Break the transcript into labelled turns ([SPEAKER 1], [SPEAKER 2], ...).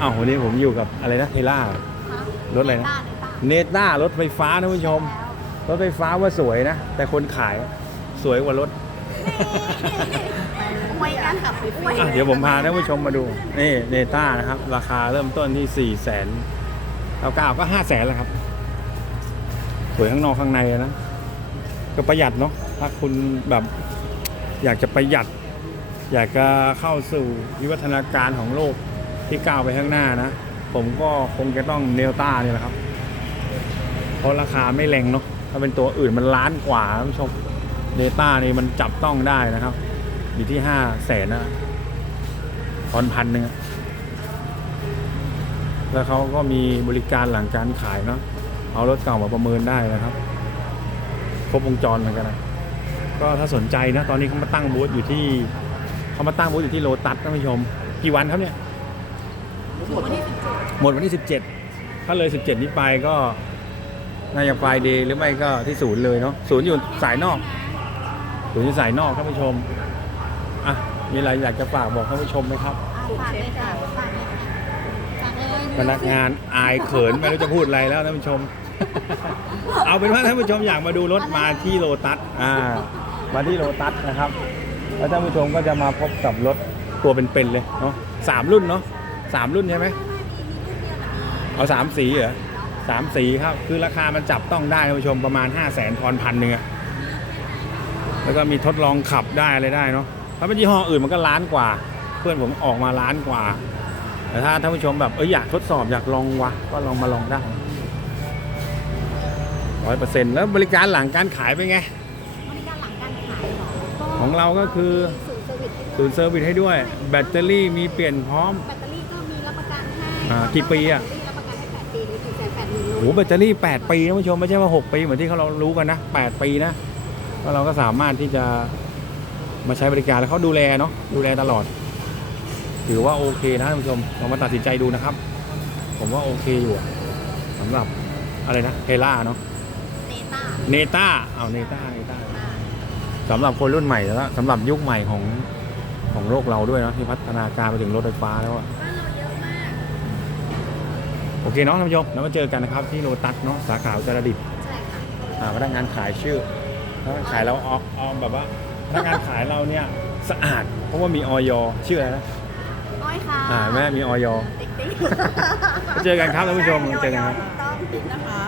[SPEAKER 1] อ้าววันนี้ผมอยู่กับอะไรนะเทล่ารถอะไรนะเนต้ารถไฟฟ้านะคุณผู้ชม รถไฟฟ้าว่าสวยนะ แต่คนขายสวยกว่ารถ
[SPEAKER 2] ไว้กันขับไปฟรี
[SPEAKER 1] อะเดี๋ยวผมพาท่านผู้ชมมาดูนี่เนต้านะครับ ราคาเริ่มต้นที่4ี่แสนเอาเก้าก็ห้าแสนแล้วครับ สวยข้างนอกข้างในนะ ก็ประหยัดเนาะถ้าคุณแบบอยากจะประหยัด อยากจะเข้าสู่วิวัฒนาการของโลก ที่ก้าวไปข้างหน้านะ ผมก็คงจะต้องเนลต้านี่แหละครับ เพราะราคาไม่แรงเนาะถ้าเป็นตัวอื่นมันล้านกว่าท่านผู้ชมเนต้านี่มันจับต้องได้นะครับ อยู่ที่ห้าแสนนะตอนพันหนึ่งอแล้วเขาก็มีบริการหลังการขายเนาะเอารถเก่ามาประเมินได้นะครับ ครบวงจรเหมือนกันนะก็ถ้าสนใจนะ ตอนนี้เขามาตั้งบูธอยู่ที่เขามาตั้งบูธอยู่ที่โลตัสท่านผู้ชม กี่วันครับเนี่ย
[SPEAKER 2] ถึงวันที่สิบเจ็ด
[SPEAKER 1] หมดวันที่ 17 ถ้าเลย 17 นี้ไปก็น่าจะไฟเดย์หรือไม่ก็ที่ศูนย์เลยเนาะศูนย์อยู่สายนอก ศูนย์อยู่สายนอกท่านผู้ชมอะมีอะไรอยากจะฝากบอกท่านผู้ชมไหมครับ
[SPEAKER 2] ฝากเลยค่ะฝากเลยค่ะฝากเลย
[SPEAKER 1] พนักงานอายเขินไม่รู้จะพูดอะไรแล้วท่านผู้ชม เอาเป็นว่าท่านผู้ชมอยากมาดูรถมาที่โลตัสอ่า มาที่โลตัสนะครับ แล้วท่านผู้ชมก็จะมาพบกับรถตัวเป็นๆเลยเนาะสามรุ่นเนาะ สามรุ่นใช่ไหมเอาสามสีเหรอสามสีครับ คือราคามันจับต้องได้ท่านผู้ชมประมาณ5 0 0แสนทอนพันหนึ่งอะแล้วก็มีทดลองขับได้อะไรได้เนาะถ้าเป็นยี่ห้ออื่นมันก็ล้านกว่า เพื่อนผมออกมาล้านกว่า แต่ถ้าท่านผู้ชมแบบเอออยากทดสอบอยากลองวะก็ลองมาลองได้ร้อยเปอร์เซ็นต์แล้วบริการหลังการขายเป็นไง
[SPEAKER 2] บริการหลังการขายเหรอ
[SPEAKER 1] ของเราก็คือ
[SPEAKER 2] ศูนย์เซอร์วิสให้ด้วย
[SPEAKER 1] ศูนย์เซอร์วิสให้ด้วย แบตเตอรี่มีเปลี่ยนพร้อม
[SPEAKER 2] แบตเตอรี่ก็มีรับประกันให้
[SPEAKER 1] อ่ากี่ปีอะ
[SPEAKER 2] แบตเตรี่รับประกันให้แปดปีหรือถึงแสนแปดหมื่นโล
[SPEAKER 1] โอ้โหแบตเตอรี่ 8 ปีนะผู้ชมไม่ใช่ว่า 6 ปี เหมือนที่เขาเรารู้กันนะ 8 ปีนะก็เราก็สามารถที่จะมาใช้บริการแล้วเขาดูแลเนาะดูแลตลอด ถือว่าโอเคนะท่านผู้ชมลองมาตัดสินใจดูนะครับ ผมว่าโอเคอยู่อะสำหรับอะไรนะเฮล่าเนาะ
[SPEAKER 2] เนต้า
[SPEAKER 1] เนต้าเอาเนต้าเนต้าสำหรับคนรุ่นใหม่แล้วก็สำหรับยุคใหม่ของของโลกเราด้วยเนาะที่พัฒนาการไปถึงรถไฟฟ้าแล้วอะ
[SPEAKER 2] บ้านเราเยอะมาก
[SPEAKER 1] โอเคเนาะท่านผู้ชมแล้วมาเจอกันนะครับที่โลตัสเนาะสาขาอุตรดิตถ์
[SPEAKER 2] ใช่ค่ะ
[SPEAKER 1] อ่าพนักงานขายชื่อพนักงานขายเราออกออมแบบว่าพนักงานขายเราเนี่ยสะอาด เพราะว่ามีออยชื่ออะไรนะ
[SPEAKER 2] อ้อยค่ะ
[SPEAKER 1] อ่าแม่มีออย
[SPEAKER 2] ติ๊กติ๊ก
[SPEAKER 1] เจอกันครับท่านผู้ชมเจอกันครับ
[SPEAKER 2] ต้องติ๊กนะคะ